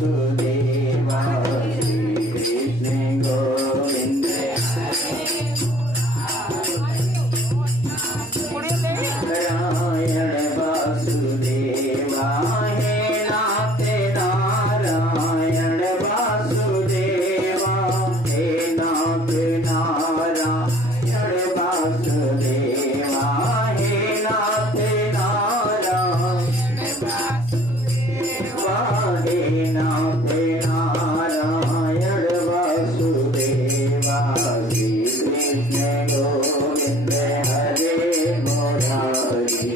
वासुदेवा श्री कृष्ण गोविंद नारायण वासुदेवा हे नाथ नारायण वासुदेवा हे नाथ नारायण वासुदेवा हे नाथ नारायण वासुदेवा हे नाथ नारायण वासुदेवा श्री कृष्ण गोविंद हरे मुरारी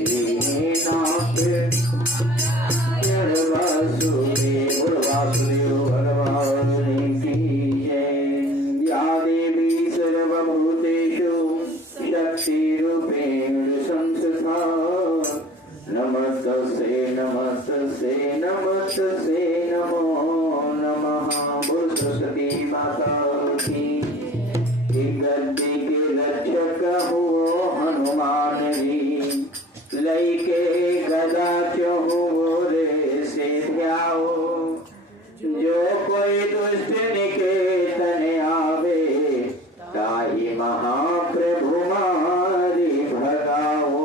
नाथ वासुदेव वासुदेव भगवान की जय। या देवी सर्वभूतेषु शक्तिरूपेण संस्थिता नमस्तस्यै नमस्तस्यै नमस्तस्यै नमो नमः। बोल सरस्वती माता की। गद्दी के रक्षक हो हनुमान जी लइके गदा चहुरे से ध्याओ जो कोई दुष्ट निकेतन आवे ताहि महाप्रभु मारि भगाओ।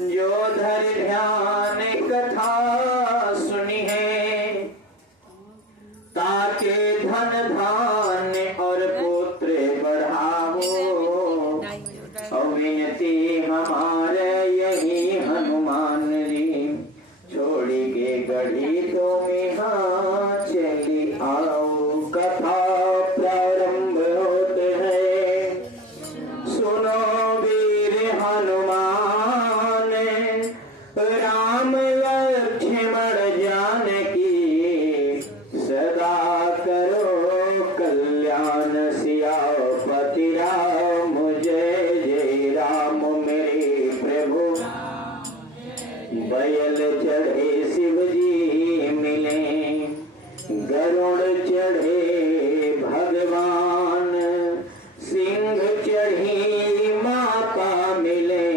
जो धर ध्यान कथा सुनी है ताके धन धान्य और पुत्र बढ़ाओ। अविनती हमारे यही हनुमान जी छोड़ी के गढ़ी तो मिहा चली आओ। कथा प्रारंभ होते हैं सुनो वीर हनुमान राम लक्ष्मण जानकी सदा करो कल्याण सियापति राम जय जय राम। मेरे प्रभु बैल चढ़े शिव जी मिले गरुड़ चढ़े भगवान सिंह चढ़ी माता मिले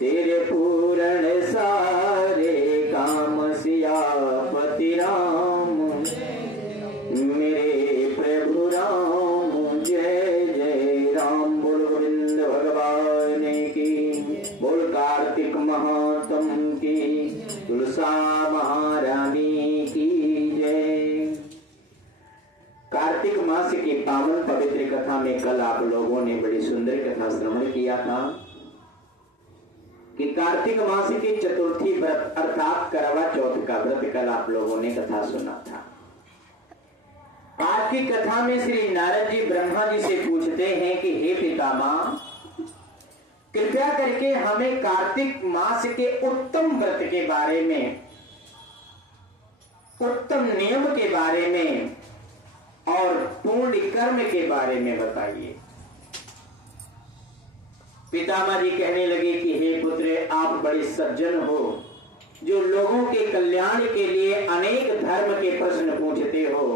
तेरे पूर्ण सारे काम सियापति राम। मेरे प्रभु राम जय जय राम। बोल गोविंद भगवान की। बोल कार्तिक महात्म की। तुलसा महारानी की जय। कार्तिक मास की पावन पवित्र कथा में कल आप लोगों ने बड़ी सुंदर कथा श्रवण किया था कि कार्तिक मास की चतुर्थी व्रत अर्थात करवा चौथ का व्रत कल आप लोगों ने कथा सुना था। आज की कथा में श्री नारद जी ब्रह्मा जी से पूछते हैं कि हे पितामह कृपया करके हमें कार्तिक मास के उत्तम व्रत के बारे में उत्तम नियम के बारे में और पूर्ण कर्म के बारे में बताइए। पितामह जी कहने लगे कि हे पुत्र आप बड़े सज्जन हो जो लोगों के कल्याण के लिए अनेक धर्म के प्रश्न पूछते हो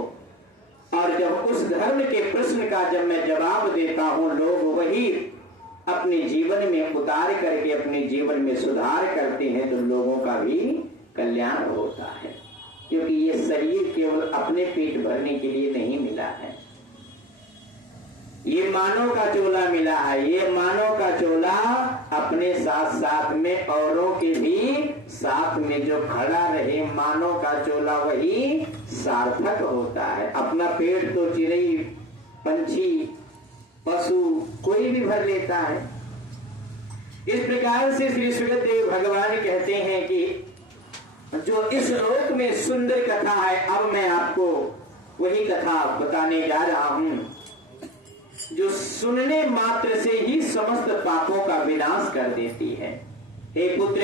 और जब उस धर्म के प्रश्न का जब मैं जवाब देता हूं लोग वही अपने जीवन में उतार करके अपने जीवन में सुधार करते हैं तो लोगों का भी कल्याण होता है। क्योंकि ये शरीर केवल अपने पेट भरने के लिए नहीं मिला है, ये मानव का चोला मिला है। ये मानव का चोला अपने साथ साथ में औरों के भी साथ में जो खड़ा रहे मानव का चोला वही सार्थक होता है। अपना पेट तो चिड़ै पंछी पशु कोई भी भर लेता है। इस प्रकार से श्री सुखदेव भगवान कहते हैं कि जो इस लोक में सुंदर कथा है अब मैं आपको वही कथा बताने जा रहा हूं जो सुनने मात्र से ही समस्त पापों का विनाश कर देती है। हे पुत्र,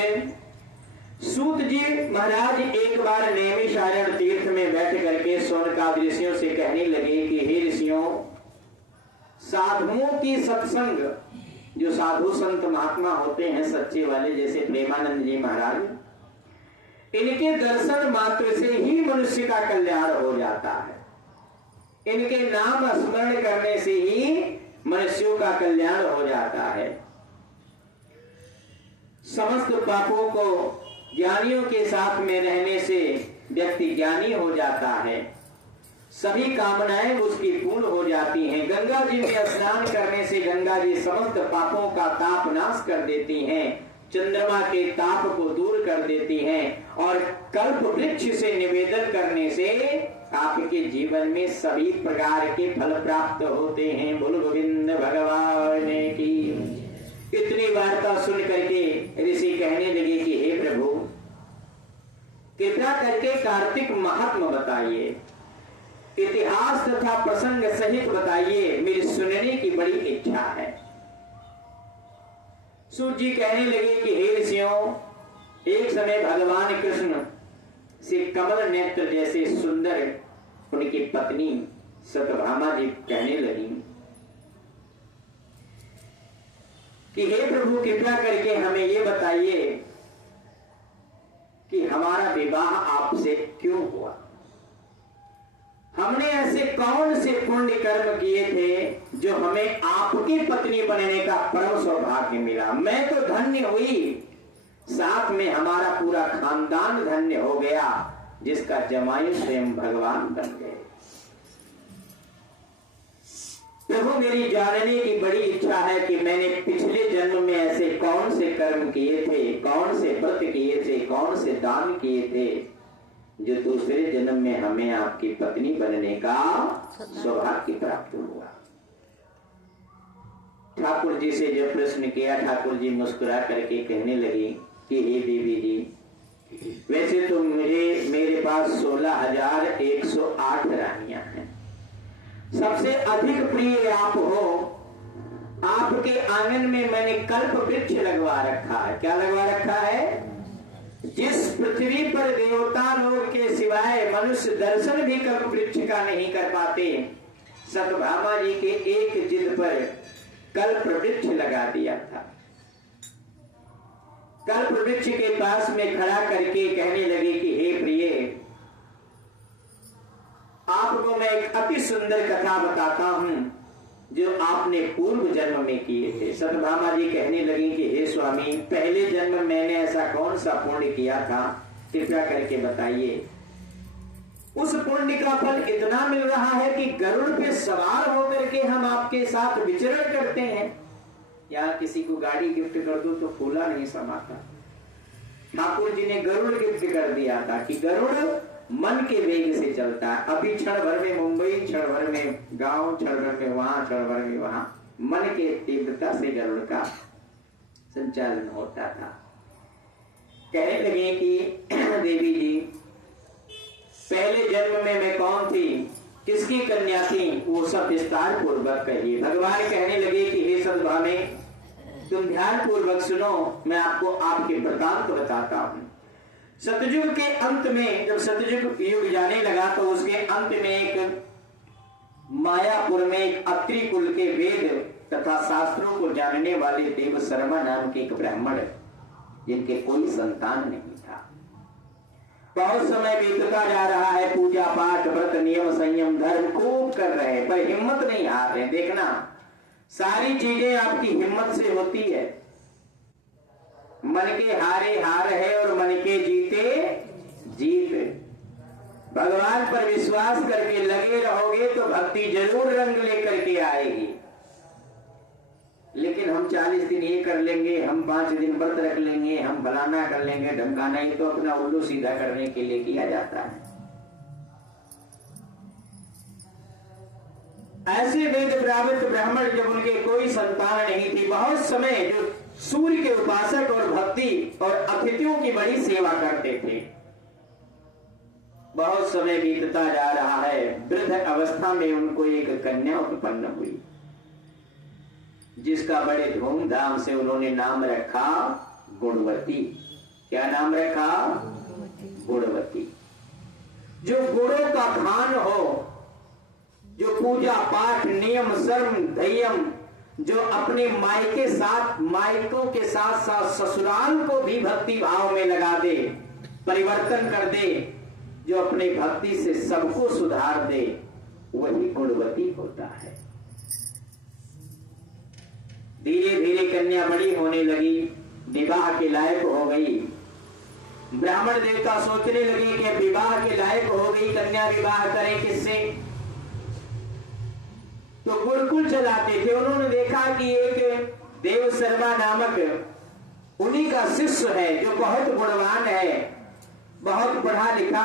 सूत जी महाराज एक बार नैमिषारण्य तीर्थ में बैठ करके शौनकादि ऋषियों से कहने लगे कि हे ऋषियों, साधुओं की सत्संग, जो साधु संत महात्मा होते हैं सच्चे वाले जैसे प्रेमानंद जी महाराज, इनके दर्शन मात्र से ही मनुष्य का कल्याण हो जाता है। इनके नाम स्मरण करने से ही मनुष्यों का कल्याण हो जाता है। समस्त पापों को ज्ञानियों के साथ में रहने से व्यक्ति ज्ञानी हो जाता है, सभी कामनाएं उसकी पूर्ण हो जाती हैं। गंगा जी में स्नान करने से गंगा जी समस्त पापों का ताप नाश कर देती हैं, चंद्रमा के ताप को दूर कर देती हैं, और कल्प वृक्ष से निवेदन करने से आपके जीवन में सभी प्रकार के फल प्राप्त होते हैं। बोलो गोविंद भगवान की। इतनी वार्ता सुन करके ऋषि कहने लगे कि हे प्रभु, कृपया करके कार्तिक महात्मा बताइए, इतिहास तथा प्रसंग सहित बताइए, मेरी सुनने की बड़ी इच्छा है। सूर्य जी कहने लगे कि हे ऋषियों, एक समय भगवान कृष्ण से कमल नेत्र जैसे सुंदर उनकी पत्नी सत्यभामा जी कहने लगी कि हे प्रभु, कृपया करके हमें ये बताइए कि हमारा विवाह आपसे क्यों हुआ? हमने ऐसे कौन से पुण्य कर्म किए थे जो हमें आपकी पत्नी बनने का परम सौभाग्य मिला? मैं तो धन्य हुई, साथ में हमारा पूरा खानदान धन्य हो गया, जिसका जमाई स्वयं भगवान बन गए। प्रभु, मेरी जानने की बड़ी इच्छा है कि मैंने पिछले जन्म में ऐसे कौन से कर्म किए थे, कौन से व्रत किए थे, कौन से दान किए थे, जो दूसरे जन्म में हमें आपकी पत्नी बनने का सौभाग्य प्राप्त हुआ। ठाकुर जी से जब प्रश्न किया, ठाकुर जी मुस्कुरा करके कहने लगी कि हे देवी जी, वैसे तो मेरे पास 16,108 रानियां हैं, सबसे अधिक प्रिय आप हो। आपके आंगन में मैंने कल्प वृक्ष लगवा रखा है। क्या लगवा रखा है? जिस पृथ्वी पर देवता लोग के सिवाय मनुष्य दर्शन भी कल्प वृक्ष का नहीं कर पाते, सत्यभामा जी के एक जिद पर कल्प वृक्ष लगा दिया था। कल्प वृक्ष के पास में खड़ा करके कहने लगे कि हे प्रिय, आपको मैं एक अति सुंदर कथा बताता हूं जो आपने पूर्व जन्म में किए थे। सत्यभामा जी कहने लगी कि हे स्वामी, पहले जन्म मैंने ऐसा कौन सा पुण्य किया था, कृपया करके बताइए। उस पुण्य का फल इतना मिल रहा है कि गरुड़ पे सवार होकर के हम आपके साथ विचरण करते हैं। या किसी को गाड़ी गिफ्ट कर दो तो फूला नहीं समाता। ठाकुर जी ने गरुड़ गिफ्ट कर दिया था कि गरुड़ मन के वेग से चलता है। अभी क्षण भर में मुंबई, क्षण भर में गांव, क्षण भर में वहां, क्षण भर में वहां, मन के तीव्रता से गरुड़ का संचालन होता था। कहने लगे कि देवी जी, पहले जन्म में मैं कौन थी, किसकी कन्या थी, वो सब विस्तार पूर्वक कहिए। भगवान कहने लगे कि हे सत्यभामे, तुम ध्यान पूर्वक सुनो, मैं आपको आपके वृतांत बताता हूं। सतयुग के अंत में, जब सतयुग युग जाने लगा, तो उसके अंत में एक मायापुर में एक अत्रि कुल के वेद तथा शास्त्रों को जानने वाले देव शर्मा नाम के एक ब्राह्मण, जिनके कोई संतान नहीं था। बहुत समय बीतता जा रहा है, पूजा पाठ, व्रत, नियम, संयम, धर्म खूब कर रहे हैं, पर हिम्मत नहीं हार रहे। देखना, सारी चीजें आपकी हिम्मत से होती है। मन के हारे हार है और मन के जीते जीत। भगवान पर विश्वास करके लगे रहोगे तो भक्ति जरूर रंग लेकर के आएगी। लेकिन हम 40 दिन ये कर लेंगे, हम 5 दिन व्रत रख लेंगे, हम फलाना कर लेंगे, ढमकाना, ये तो अपना उल्लू सीधा करने के लिए किया जाता है। ऐसे वेद प्रावित ब्राह्मण, जब उनके कोई संतान नहीं थी, बहुत समय जो सूर्य के उपासक और भक्ति और अतिथियों की बड़ी सेवा करते थे। बहुत समय बीतता जा रहा है, वृद्ध अवस्था में उनको एक कन्या उत्पन्न हुई, जिसका बड़े धूमधाम से उन्होंने नाम रखा गुणवती। क्या नाम रखा? गुणवती। जो गुणों का खान हो, जो पूजा पाठ, नियम, शर्म, धैर्य, जो अपने मायकों के साथ साथ ससुराल को भी भक्ति भाव में लगा दे, परिवर्तन कर दे, जो अपने भक्ति से सबको सुधार दे, वही गुणवती होता है। धीरे धीरे कन्या बड़ी होने लगी, विवाह के लायक हो गई। ब्राह्मण देवता सोचने लगे कि विवाह के लायक हो गई कन्या, विवाह करें किससे। तो गुरुकुल चलाते थे, उन्होंने देखा कि एक देव शर्मा नामक उन्हीं का शिष्य है जो बहुत गुणवान है, बहुत पढ़ा लिखा